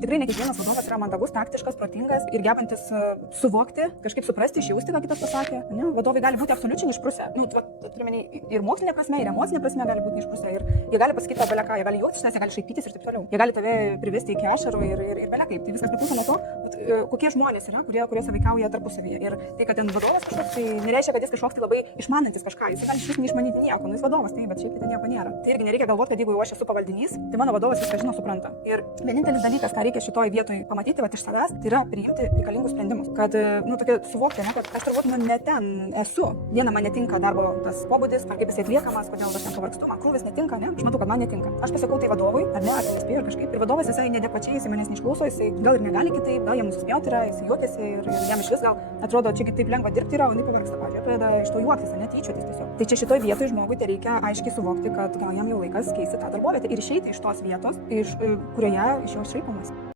Tikrai ne kiekvienas vadovas yra mandagus, taktiškas, protingas ir gebantis suvokti, kažkaip suprasti, išjausti, ką kitas pasakė. Ne? Vadovai gali būti absoliučiai neišprusę. Ir mokslinė prasme, ir emocinė prasme gali būti neišprusę. Ir jie gali pasakyti tau beleką, jie gali juoktis, nes jie gali šaipytis ir taip toliau. Jie gali tave privesti iki ašarų ir belekaip. Tai viskas priklauso nuo to, kokie žmonės yra, kurie sąveikauja tarpusavyje. Ir tai, kad ten vadovas kažkoks, tai nereiškia, kad jis kažkoks tai labai išmanantis kažką. Jis gali išvis neišmanyti nieko. Nu, jis vadovas, tai, bet šiaip tai nieko nėra. Tai irgi nereikia galvoti, kad jeigu jau aš esu pavaldinys, tai mano vadovas viską žino, supranta. Ir vienintelis dalykas, ką reikia šitoj vietoj pamatyti iš savęs, tai yra priimti reikalingus sprendimus. Kad, tokia suvokti, ne, kad aš turbūt ne ten esu. Viena man netinka darbo tas pobūdis, ar kaip jisai atliekamas, kodėl aš ten pavargstu, man krūvis netinka, ne? Aš matau, kad man netinka. Aš pasakau tai vadovui, ar ne, ar nespėjau ir kažkaip. Ir vadovas visai neadekvačiai, jisai manęs neišklauso, jisai gal ir negali kitaip, gal jam nusispjauti yra, jisai juokiasi ir jam iš vis gal atrodo, čia taip lengva dirbti yra, o jinai pavargsta pačią. Pradeda iš to juoktis, ne, tyčiotis tiesiog. Tai čia šitoj vietoj žmogui tai reikia aiškiai suvokti, kad gal jam jau laikas keisti tą darbovietę ir išeiti iš tos vietos, kurioje iš jo šaipomas.